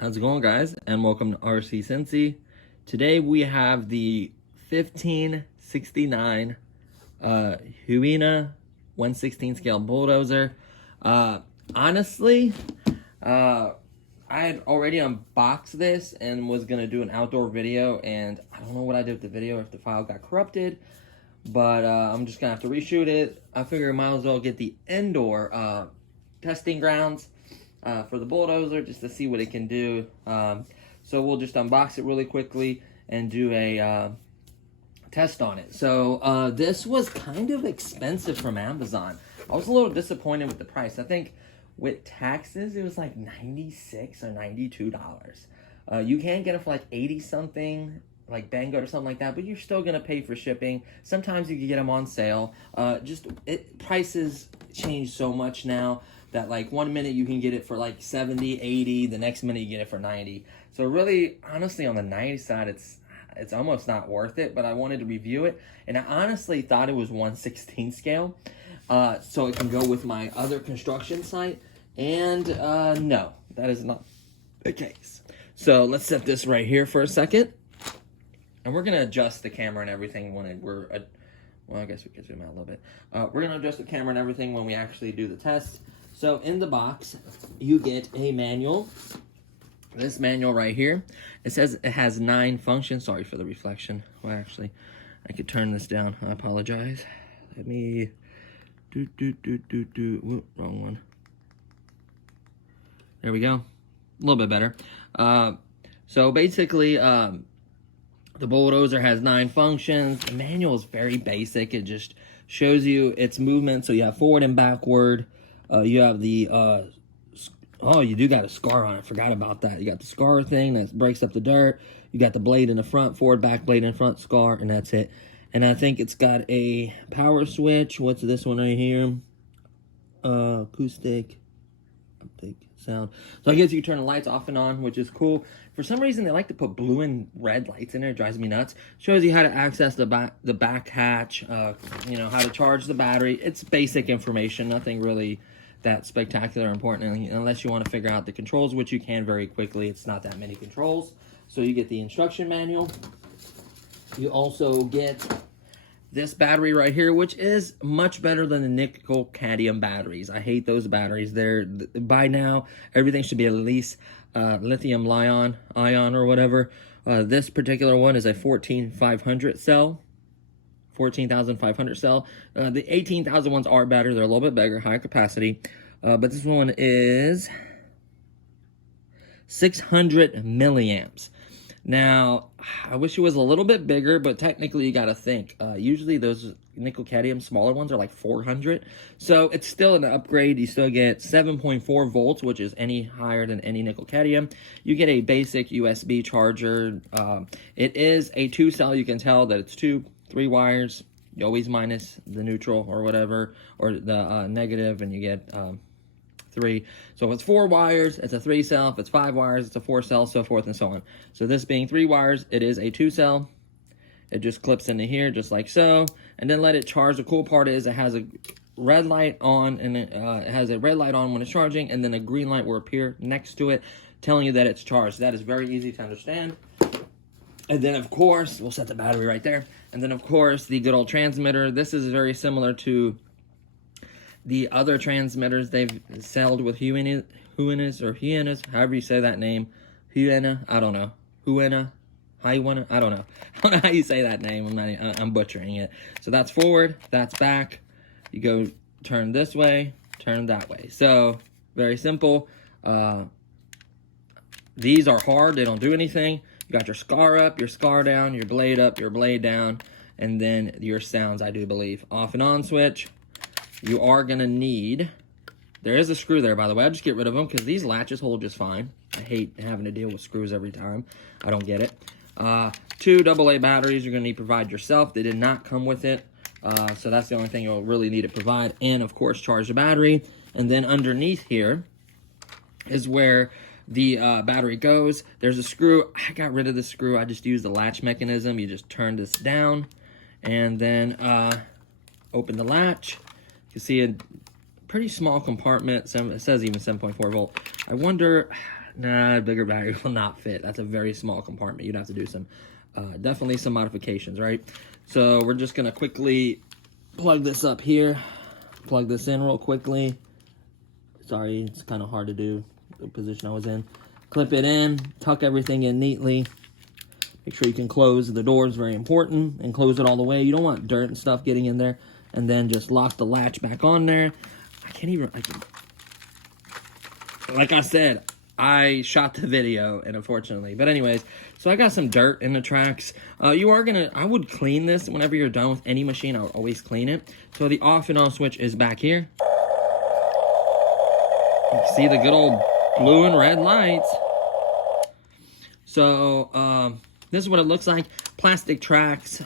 How's it going, guys? And welcome to RC Cincy. Today we have the 1569 Huina 1/16 scale bulldozer. Honestly, I had already unboxed this and was gonna do an outdoor video, and I don't know what I did with the video, if the file got corrupted, but I'm just gonna have to reshoot it. I figure I might as well get the indoor testing grounds for the bulldozer just to see what it can do. So we'll just unbox it really quickly and do a test on it. So this was kind of expensive from Amazon. I was a little disappointed with the price. I think with taxes it was like $96 or $92. You can get it for like 80 something, like Banggood or something like that, but you're still gonna pay for shipping. Sometimes you can get them on sale. Prices change so much now that like 1 minute you can get it for like 70, 80, the next minute you get it for 90. So really, honestly, on the 90 side, it's almost not worth it, but I wanted to review it, and I honestly thought it was 1/16 scale, so it can go with my other construction site, and no, that is not the case. So let's set this right here for a second, and we're gonna adjust the camera and everything when well, I guess we can zoom out a little bit. We're gonna adjust the camera and everything when we actually do the test. So in the box, you get a manual. This manual right here, it says it has 9 functions. Sorry for the reflection. Well, actually, I could turn this down. I apologize. Let me Whoop, wrong one. There we go. A little bit better. So basically, the bulldozer has 9 functions. The manual is very basic. It just shows you its movement. So you have forward and backward. You have the, oh, you do got a scar on it. Forgot about that. You got the scar thing that breaks up the dirt. You got the blade in the front, forward, back blade in front, scar, and that's it. And I think it's got a power switch. What's this one right here? Acoustic sound. So I guess you turn the lights off and on, which is cool. For some reason, they like to put blue and red lights in there. It drives me nuts. Shows you how to access the back hatch, you know, how to charge the battery. It's basic information, nothing really that spectacular or important, unless you want to figure out the controls, which you can very quickly. It's not that many controls. So you get the instruction manual. You also get this battery right here, which is much better than the nickel cadmium batteries. I hate those batteries. By now, everything should be at least lithium ion or whatever. This particular one is a 14,500 cell. 14,500 cell. The 18,000 ones are better. They're a little bit bigger, higher capacity. But this one is 600 milliamps. Now, I wish it was a little bit bigger, but technically you got to think. Usually those nickel cadmium smaller ones are like 400. So it's still an upgrade. You still get 7.4 volts, which is any higher than any nickel cadmium. You get a basic USB charger. It is a 2-cell. You can tell that it's 3 wires. You always minus the neutral or whatever, or the negative, and you get 3. So if it's 4 wires, it's a 3-cell. If it's 5 wires, it's a 4-cell, so forth and so on. So this being 3 wires, it is a 2-cell. It just clips into here just like so, and then let it charge. The cool part is it has a red light on, and it has a red light on when it's charging, and then a green light will appear next to it telling you that it's charged. That is very easy to understand. And then, of course, we'll set the battery right there. And then, of course, the good old transmitter. This is very similar to the other transmitters they've sold with Huinas, however you say that name. Huina, I don't know. Huina, I don't know. I don't know how you say that name. I'm butchering it. So that's forward, that's back. You go turn this way, turn that way. So, very simple. These are hard. They don't do anything. You got your scar up, your scar down, your blade up, your blade down, and then your sounds, I do believe. Off and on switch. You are going to need... There is a screw there, by the way. I'll just get rid of them because these latches hold just fine. I hate having to deal with screws every time. I don't get it. 2 AA batteries you're going to need to provide yourself. They did not come with it. So that's the only thing you'll really need to provide. And, of course, charge the battery. And then underneath here is where the battery goes. There's a screw. I got rid of the screw. I just used the latch mechanism. You just turn this down and then open the latch. You can see a pretty small compartment. It says even 7.4 volt. I wonder, nah, bigger battery will not fit. That's a very small compartment. You'd have to do some, definitely some modifications, right? So we're just gonna quickly plug this up here. Plug this in real quickly. Sorry, it's kind of hard to do the position I was in. Clip it in, tuck everything in neatly. Make sure you can close the doors, very important, and close it all the way. You don't want dirt and stuff getting in there. And then just lock the latch back on there. Like I said, I shot the video, and unfortunately. But anyways, so I got some dirt in the tracks. I would clean this whenever you're done with any machine. I would always clean it. So the off and on switch is back here. You can see the good old blue and red lights. So this is what it looks like. Plastic tracks,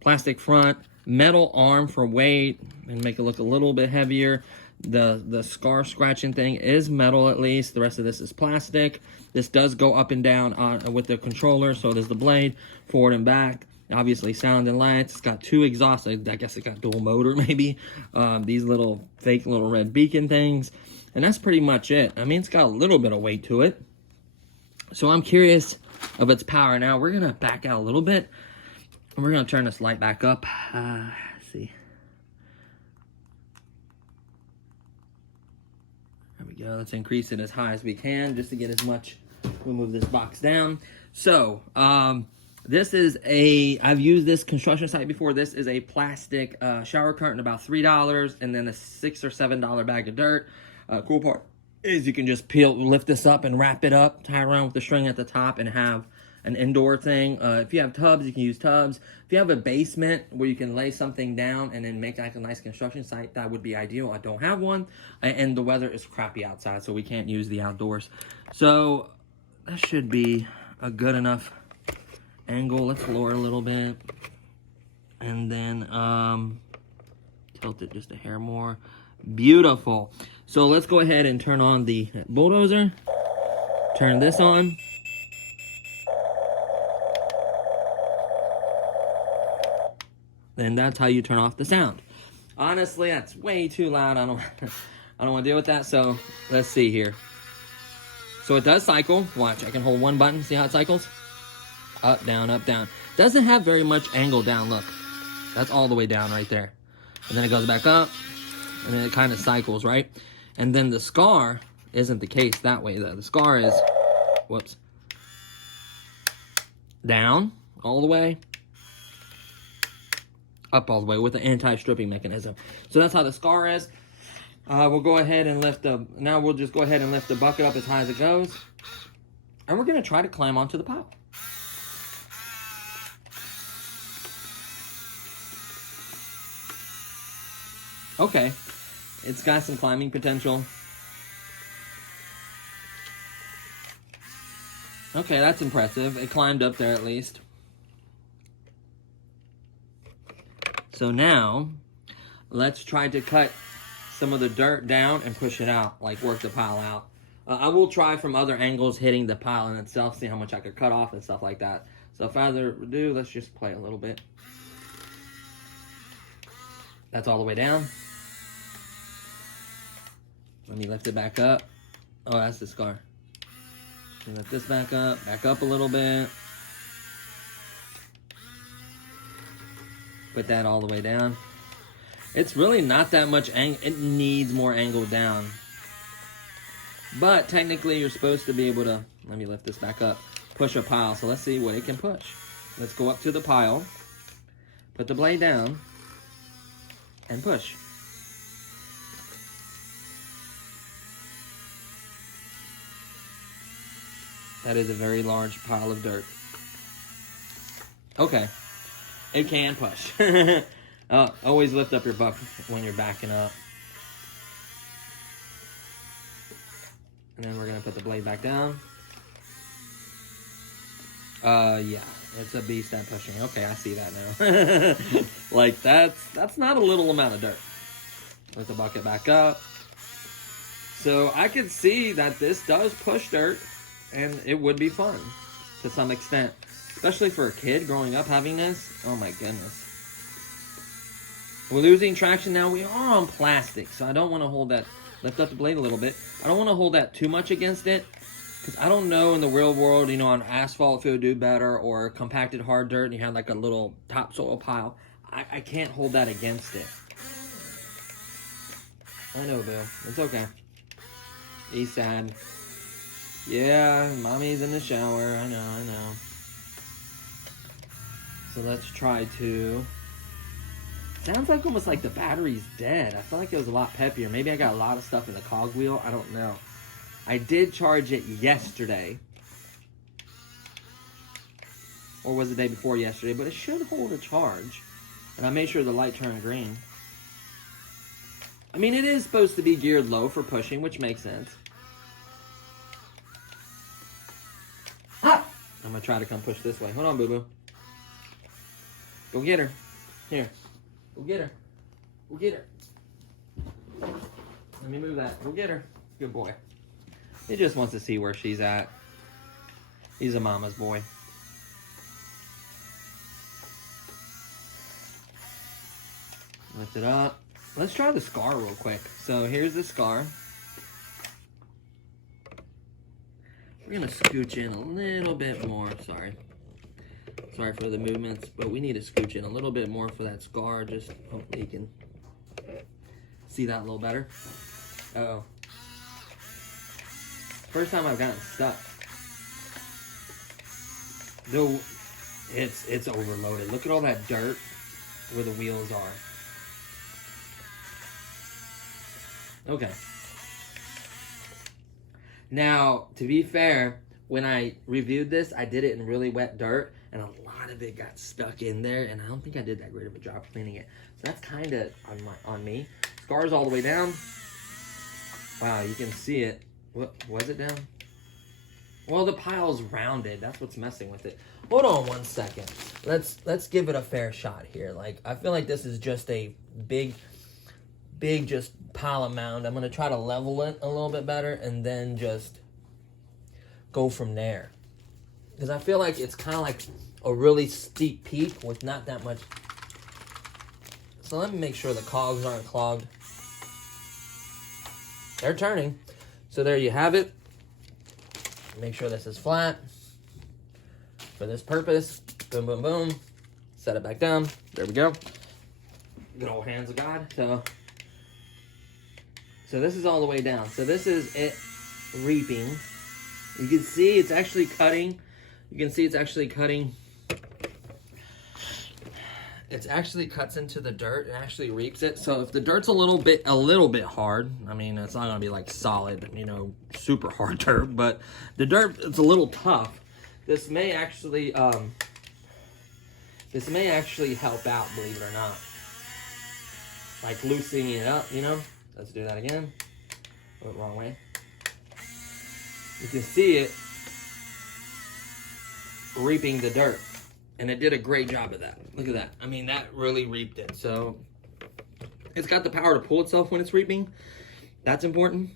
plastic front, metal arm for weight and make it look a little bit heavier. The scar scratching thing is metal at least. The rest of this is plastic. This does go up and down with the controller. So does the blade, forward and back. Obviously sound and lights. It's got 2 exhausts. I guess it got dual motor maybe. These little fake little red beacon things. And that's pretty much it. I mean, it's got a little bit of weight to it. So I'm curious of its power. Now we're going to back out a little bit. And we're going to turn this light back up. Let's see. There we go. Let's increase it as high as we can just to get as much. We'll move this box down. So, this is I've used this construction site before. This is a plastic shower curtain, about $3, and then a $6 or $7 bag of dirt. Cool part is you can just lift this up and wrap it up, tie it around with the string at the top, and have an indoor thing. If you have tubs, you can use tubs. If you have a basement where you can lay something down and then make like a nice construction site, that would be ideal. I don't have one, and the weather is crappy outside, so we can't use the outdoors. So that should be a good enough angle. Let's lower a little bit, and then tilt it just a hair more. Beautiful. So let's go ahead and turn on the bulldozer. Turn this on. And that's how you turn off the sound. Honestly, that's way too loud. I don't want to deal with that. So let's see here. So it does cycle. Watch, I can hold one button. See how it cycles? Up, down, up, down. Doesn't have very much angle down. Look, that's all the way down right there. And then it goes back up, and then it kind of cycles, right? And then the scar isn't the case that way, though. The scar is, whoops, down all the way, up all the way with the anti-stripping mechanism. So that's how the scar is. We'll go ahead and now we'll just go ahead and lift the bucket up as high as it goes. And we're going to try to climb onto the pile. Okay, it's got some climbing potential. Okay, that's impressive. It climbed up there at least. So now, let's try to cut some of the dirt down and push it out, like work the pile out. I will try from other angles hitting the pile in itself, see how much I could cut off and stuff like that. So if further ado, let's just play a little bit. That's all the way down. Let me lift it back up. Oh, that's the scar. Lift this back up a little bit. Put that all the way down. It's really not that much angle. It needs more angle down. But technically, you're supposed to be able to, let me lift this back up, push a pile. So let's see what it can push. Let's go up to the pile, put the blade down, and push. That is a very large pile of dirt. Okay. It can push. Always lift up your buck when you're backing up. And then we're going to put the blade back down. Yeah. It's a beast at pushing. Okay, I see that now. Like, that's not a little amount of dirt. Lift the bucket back up. So I could see that this does push dirt, and it would be fun to some extent. Especially for a kid growing up having this. Oh my goodness. We're losing traction now. We are on plastic, so I don't want to hold that. Lift up the blade a little bit. I don't want to hold that too much against it, because I don't know in the real world, you know, on asphalt if it would do better, or compacted hard dirt and you have like a little topsoil pile. I can't hold that against it. I know, Bill. It's okay. He's sad. Yeah, mommy's in the shower. I know. So let's try to... Sounds like almost like the battery's dead. I feel like it was a lot peppier. Maybe I got a lot of stuff in the cogwheel. I don't know. I did charge it yesterday. Or was it the day before yesterday? But it should hold a charge. And I made sure the light turned green. I mean, it is supposed to be geared low for pushing, which makes sense. Ah! I'm going to try to come push this way. Hold on, boo-boo. Go get her. Here. Go get her. Go get her. Let me move that. Go get her. Good boy. He just wants to see where she's at. He's a mama's boy. Lift it up. Let's try the scar real quick. So here's the scar. We're going to scooch in a little bit more. Sorry for the movements, but we need to scooch in a little bit more for that scar. Just hopefully you can see that a little better. Uh-oh. First time I've gotten stuck. Though it's overloaded. Look at all that dirt where the wheels are. Okay. Now, to be fair, when I reviewed this, I did it in really wet dirt, and a lot of it got stuck in there, and I don't think I did that great of a job cleaning it. So that's kind of on me. Scars all the way down. Wow, you can see it. What was it down? Well, the pile's rounded. That's what's messing with it. Hold on one second. Let's give it a fair shot here. Like, I feel like this is just a big just pile of mound. I'm gonna try to level it a little bit better and then just go from there. Because I feel like it's kind of like a really steep peak with not that much. So let me make sure the cogs aren't clogged. They're turning. So there you have it. Make sure this is flat. For this purpose, boom, boom, boom. Set it back down. There we go. Good old hands of God. So this is all the way down. So this is it reaping. You can see it's actually cutting. You can see it's actually cutting. It actually cuts into the dirt and actually reaps it. So if the dirt's a little bit hard, I mean, it's not gonna be like solid, you know, super hard dirt, but the dirt, it's a little tough. This may actually help out, believe it or not. Like loosening it up, you know? Let's do that again. Went wrong way. You can see it reaping the dirt. And it did a great job of that. Look at that. I mean, that really reaped it. So it's got the power to pull itself when it's reaping. That's important.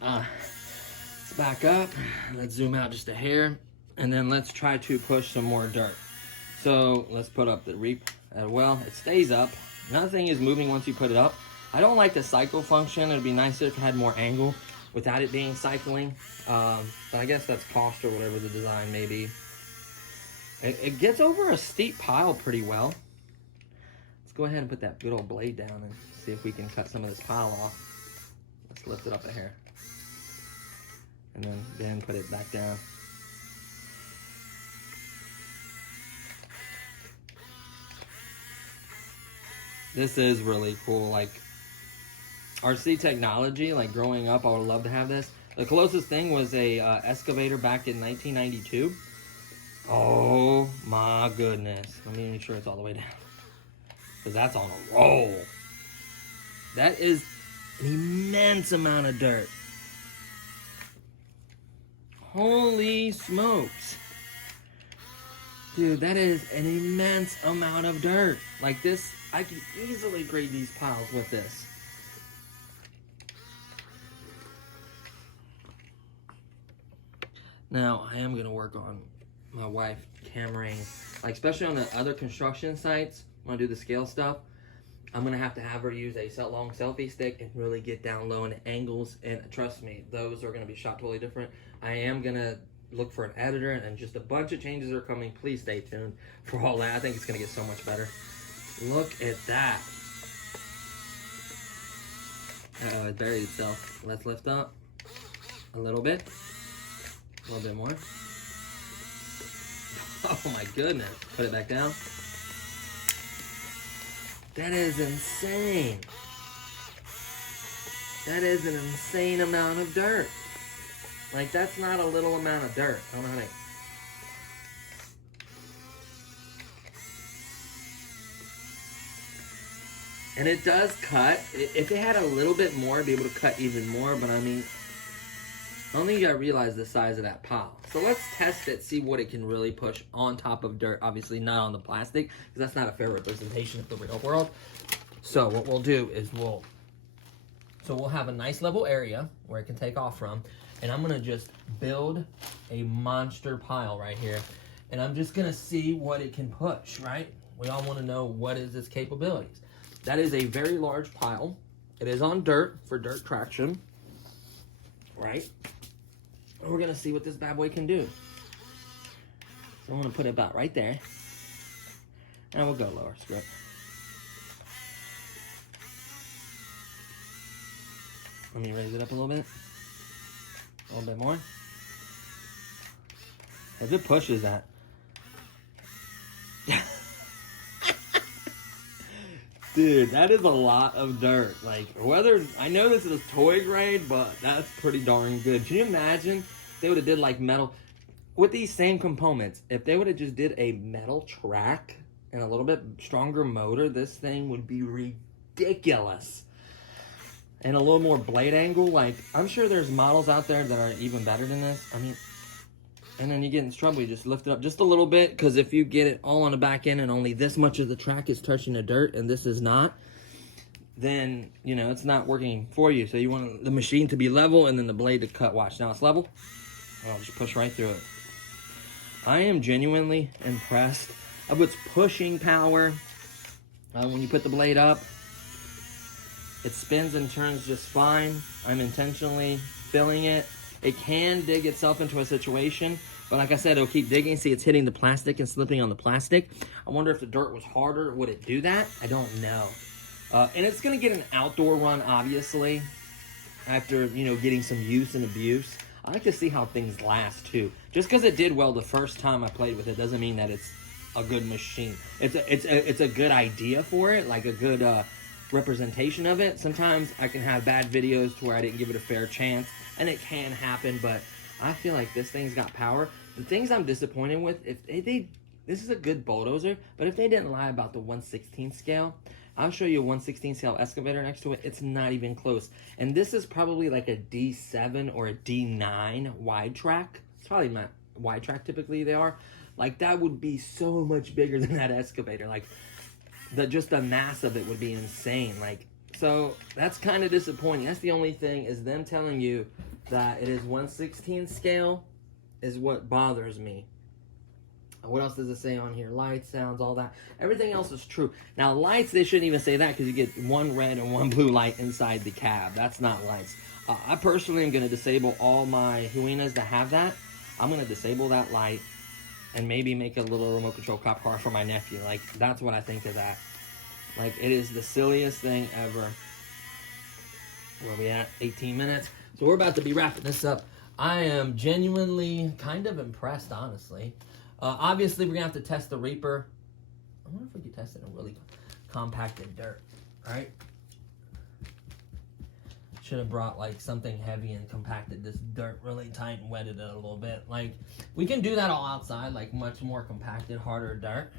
Let's back up. Let's zoom out just a hair. And then let's try to push some more dirt. So let's put up the reap as well. It stays up. Nothing is moving once you put it up. I don't like the cycle function. It'd be nicer if it had more angle without it being cycling. But I guess that's cost or whatever the design may be. It gets over a steep pile pretty well. Let's go ahead and put that good old blade down and see if we can cut some of this pile off. Let's lift it up a hair. And then put it back down. This is really cool. Like, RC technology, like growing up, I would love to have this. The closest thing was a excavator back in 1992. Oh my goodness. Let me make sure it's all the way down. Because that's on a roll. That is an immense amount of dirt. Holy smokes. Dude, that is an immense amount of dirt. Like this, I could easily grade these piles with this. Now, I am going to work on my wife cameraing, like especially on the other construction sites, when I do the scale stuff, I'm going to have her use a long selfie stick and really get down low in the angles, and trust me, those are going to be shot totally different. I am going to look for an editor, and just a bunch of changes are coming. Please stay tuned for all that. I think it's going to get so much better. Look at that. Uh-oh, it buried itself. Let's lift up a little bit. A little bit more. Oh my goodness. Put it back down. That is insane. That is an insane amount of dirt. Like, that's not a little amount of dirt. I don't know how to... And it does cut. If it had a little bit more, it'd be able to cut even more. But I mean, I don't think you gotta realize the size of that pile. So let's test it, see what it can really push on top of dirt. Obviously not on the plastic, because that's not a fair representation of the real world. So what we'll do is we'll have a nice level area where it can take off from. And I'm gonna just build a monster pile right here. And I'm just gonna see what it can push, right? We all wanna know what is its capabilities. That is a very large pile. It is on dirt for dirt traction, right? And we're gonna see what this bad boy can do. So I'm gonna put it about right there. And we'll go lower, screw it. Let me raise it up a little bit. A little bit more. If it pushes that. Dude, that is a lot of dirt. Like, whether, I know this is toy grade, but that's pretty darn good. Can you imagine if they would have did like metal, with these same components, if they would have just did a metal track and a little bit stronger motor, this thing would be ridiculous. And a little more blade angle, like, I'm sure there's models out there that are even better than this. I mean, and then you get in trouble, you just lift it up just a little bit, because if you get it all on the back end and only this much of the track is touching the dirt and this is not, then, you know, it's not working for you. So you want the machine to be level and then the blade to cut. Watch, now it's level. I'll just push right through it. I am genuinely impressed of its pushing power. When you put the blade up, it spins and turns just fine. I'm intentionally filling it. It can dig itself into a situation, but like I said, it'll keep digging. See, it's hitting the plastic and slipping on the plastic. I wonder if the dirt was harder, would it do that? I don't know. And it's gonna get an outdoor run, obviously, after, you know, getting some use and abuse. I like to see how things last too. Just because it did well the first time I played with it doesn't mean that it's a good machine. It's a good idea for it, like a good representation of it. Sometimes I can have bad videos to where I didn't give it a fair chance, and it can happen, but I feel like this thing's got power. The things I'm disappointed with, if this is a good bulldozer, but if they didn't lie about the 1/16 scale, I'll show you a 1/16 scale excavator next to it. It's not even close. And this is probably like a D7 or a D9 wide track. It's probably not wide track, typically they are. Like, that would be so much bigger than that excavator. Like, just the mass of it would be insane. Like, so that's kind of disappointing. That's the only thing, is them telling you that it is 1/16 scale is what bothers me. What else does it say on here? Lights, sounds, all that. Everything else is true. Now, lights, they shouldn't even say that, because you get one red and one blue light inside the cab. That's not lights. I personally am going to disable all my Huinas that have that. I'm going to disable that light and maybe make a little remote control cop car for my nephew. Like, that's what I think of that. Like, it is the silliest thing ever. Where are we at? 18 minutes. So we're about to be wrapping this up. I am genuinely kind of impressed, honestly. Obviously, we're going to have to test the Reaper. I wonder if we could test it in really compacted dirt. All right. should have brought like something heavy and compacted this dirt really tight and wetted it a little bit. Like, we can do that all outside, like much more compacted, harder dirt.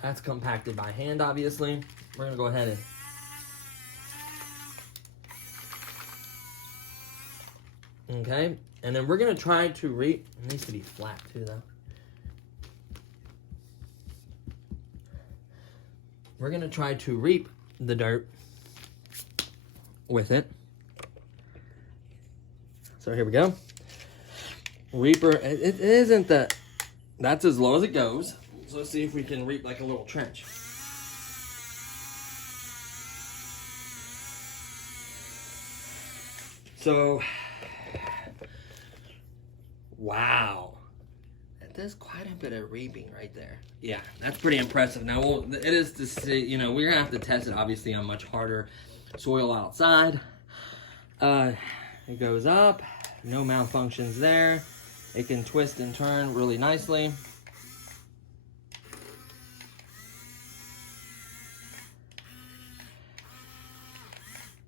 That's compacted by hand, obviously. We're gonna go ahead and okay, and then we're gonna try to reap. It needs to be flat too, though. We're gonna try to reap the dirt with it. So here we go. Reaper, it isn't that, that's as low as it goes. So let's see if we can reap like a little trench. So, wow. There's quite a bit of reaping right there. Yeah, that's pretty impressive. Now, it is to see, you know, we're gonna have to test it obviously on much harder soil outside. It goes up, no malfunctions there. It can twist and turn really nicely.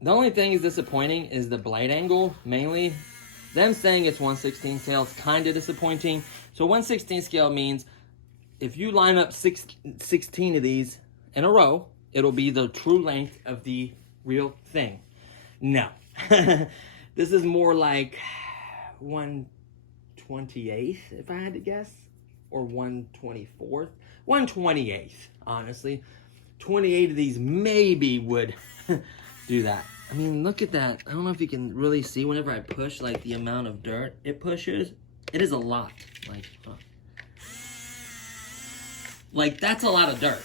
The only thing is disappointing is the blade angle, mainly. Them saying it's 1/16 scale is kind of disappointing. So 1/16 scale means if you line up 16 of these in a row, it'll be the true length of the real thing. No. This is more like 1/28th, if I had to guess, or 1/24th. 1/28th, honestly. 28 of these maybe would do that. I mean, look at that. I don't know if you can really see whenever I push, like, the amount of dirt it pushes. It is a lot. Like that's a lot of dirt.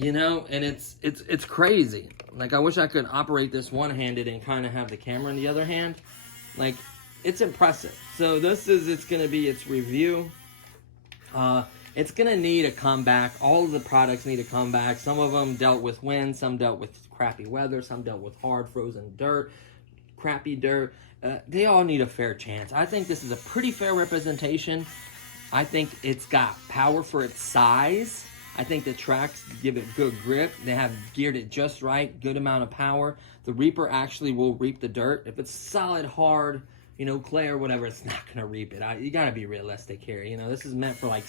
You know, and it's crazy. Like, I wish I could operate this one-handed and kind of have the camera in the other hand. Like, it's impressive. So this is, it's going to be its review. It's going to need a comeback. All of the products need a comeback. Some of them dealt with wind, some dealt with crappy weather, some dealt with hard frozen dirt, crappy dirt. They all need a fair chance. I think this is a pretty fair representation. I think it's got power for its size. I think the tracks give it good grip. They have geared it just right, good amount of power. The reaper actually will reap the dirt. If it's solid, hard, you know, clay or whatever, it's not going to reap it. You got to be realistic here. You know, this is meant for, like,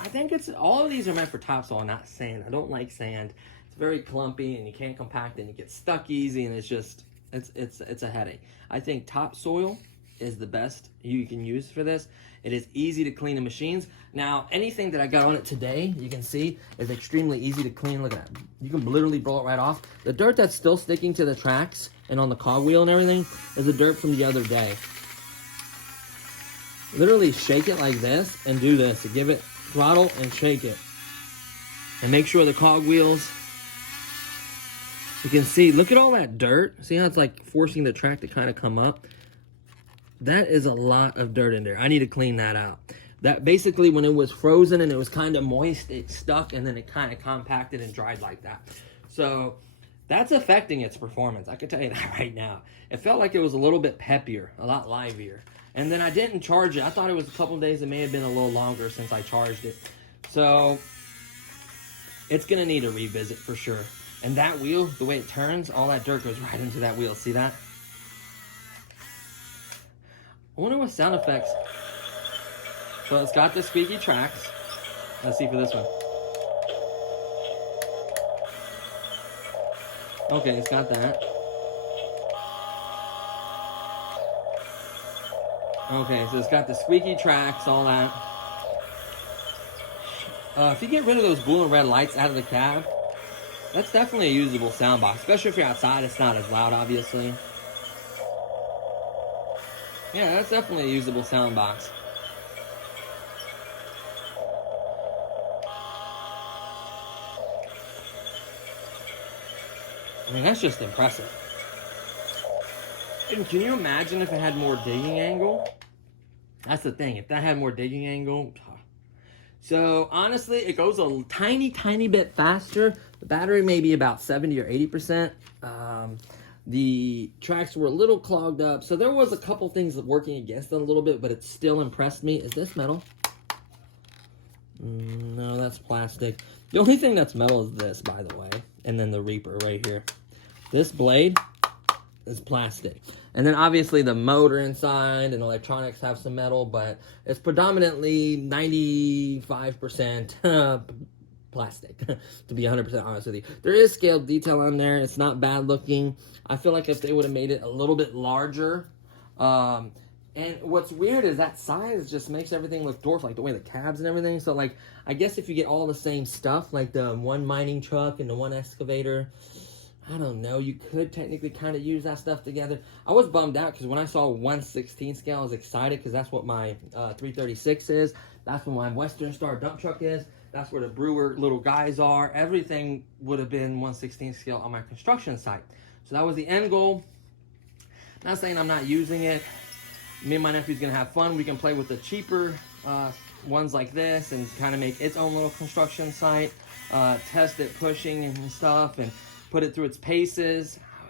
I think it's, all of these are meant for topsoil, not sand. I don't like sand. It's very clumpy and you can't compact it and you get stuck easy and it's just, it's a headache. I think topsoil is the best you can use for this. It is easy to clean the machines. Now, anything that I got on it today, you can see, is extremely easy to clean. Look at that. You can literally blow it right off. The dirt that's still sticking to the tracks and on the cogwheel and everything is the dirt from the other day. Literally shake it like this and do this. Give it throttle and shake it. And make sure the cogwheels, you can see, look at all that dirt. See how it's like forcing the track to kind of come up? That is a lot of dirt in there. I need to clean that out. That basically, when it was frozen and it was kind of moist, it stuck and then it kind of compacted and dried like that. So that's affecting its performance. I can tell you that right now. It felt like it was a little bit peppier, a lot livelier. And then I didn't charge it. I thought it was a couple of days. It may have been a little longer since I charged it. So it's going to need a revisit for sure. And that wheel, the way it turns, all that dirt goes right into that wheel. See that? I wonder what sound effects. So it's got the squeaky tracks. Let's see for this one. Okay, it's got that. Okay, so it's got the squeaky tracks, all that. If you get rid of those blue and red lights out of the cab, that's definitely a usable sound box. Especially if you're outside, it's not as loud, obviously. Yeah, that's definitely a usable sound box. I mean, that's just impressive. And can you imagine if it had more digging angle? That's the thing. If that had more digging angle. So, honestly, it goes a tiny, tiny bit faster. The battery may be about 70 or 80%. The tracks were a little clogged up. So there was a couple things working against it a little bit, but it still impressed me. Is this metal? No, that's plastic. The only thing that's metal is this, by the way, and then the Reaper right here. This blade is plastic. And then obviously the motor inside and electronics have some metal, but it's predominantly 95% plastic, to be 100% honest with you. There is scaled detail on there. It's not bad looking. I feel like if they would have made it a little bit larger, and what's weird is that size just makes everything look dwarf, like the way the cabs and everything. So, like, I guess if you get all the same stuff, like the one mining truck and the one excavator, I don't know, you could technically kind of use that stuff together. I was bummed out because when I saw 1/16 scale, I was excited because that's what my 336 is. That's what my Western Star dump truck is. That's where the Brewer little guys are. Everything would have been 1/16 scale on my construction site. So that was the end goal. Not saying I'm not using it. Me and my nephew's gonna have fun. We can play with the cheaper ones like this and kind of make its own little construction site, test it pushing and stuff, and put it through its paces. I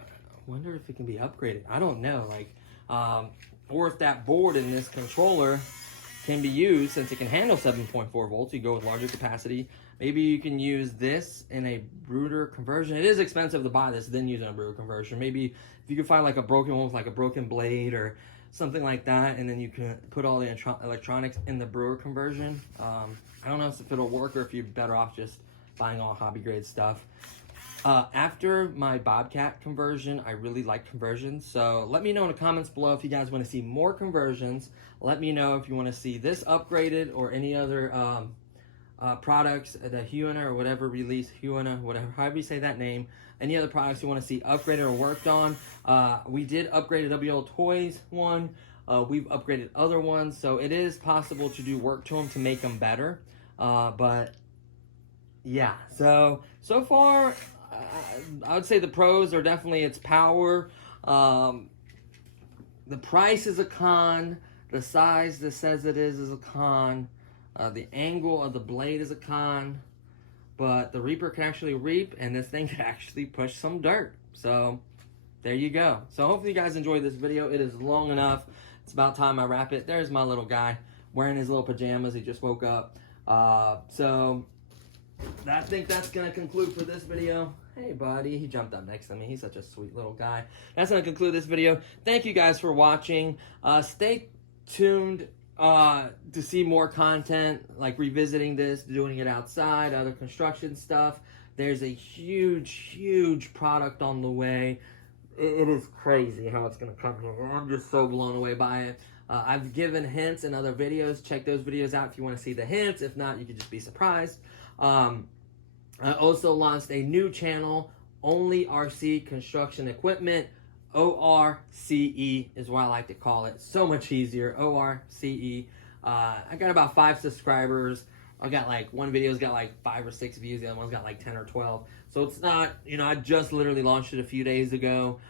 wonder if it can be upgraded. I don't know, like, or if that board in this controller can be used, since it can handle 7.4 volts. You go with larger capacity. Maybe you can use this in a Brewer conversion. It is expensive to buy this, then use it in a Brewer conversion. Maybe if you can find like a broken one with like a broken blade or something like that, and then you can put all the electronics in the Brewer conversion. I don't know if it'll work or if you're better off just buying all hobby grade stuff. After my Bobcat conversion, I really like conversions, so let me know in the comments below if you guys want to see more conversions. Let me know if you want to see this upgraded or any other products, the Huina or whatever release, Huina, whatever, however you say that name, any other products you want to see upgraded or worked on. We did upgrade a WL Toys one. We've upgraded other ones, so it is possible to do work to them to make them better. But yeah, so far, I would say the pros are definitely its power. The price is a con. The size that says it is a con. The angle of the blade is a con. But the Reaper can actually reap, and this thing can actually push some dirt. So there you go. So hopefully you guys enjoyed this video. It is long enough. It's about time I wrap it. There's my little guy wearing his little pajamas. He just woke up. So I think that's going to conclude for this video. Hey, buddy. He jumped up next to me. He's such a sweet little guy. That's going to conclude this video. Thank you guys for watching. Stay tuned to see more content, like revisiting this, doing it outside, other construction stuff. There's a huge product on the way. It is crazy how it's going to come here. I'm just so blown away by it. I've given hints in other videos. Check those videos out if you want to see the hints. If not, you could just be surprised. I also launched a new channel, Only RC Construction Equipment. ORCE is what I like to call it. So much easier. ORCE. I got about 5 subscribers. I got like, one video's got like 5 or 6 views. The other one's got like 10 or 12. So it's not, you know, I just literally launched it a few days ago.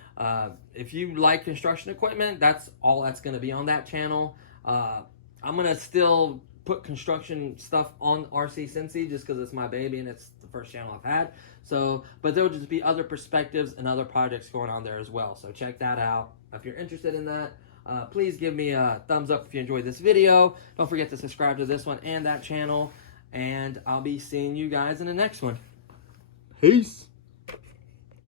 If you like construction equipment, that's all that's going to be on that channel. I'm going to still put construction stuff on RC Cincy just because it's my baby and it's the first channel I've had. So, but there will just be other perspectives and other projects going on there as well. So check that out. If you're interested in that, please give me a thumbs up if you enjoyed this video. Don't forget to subscribe to this one and that channel. And I'll be seeing you guys in the next one. Peace.